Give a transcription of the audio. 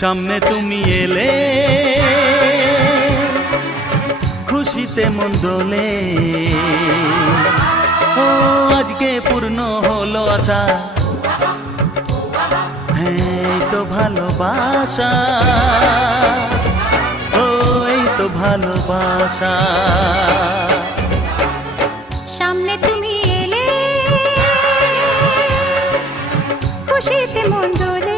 সামনে তুমি এলে খুশিতে মন দোলে। ও আজকে পূর্ণ হলো আশা, হ্যাঁ এই তো ভালোবাসা, ও এই তো ভালোবাসা। সামনে তুমি এলে খুশিতে মন দোলে।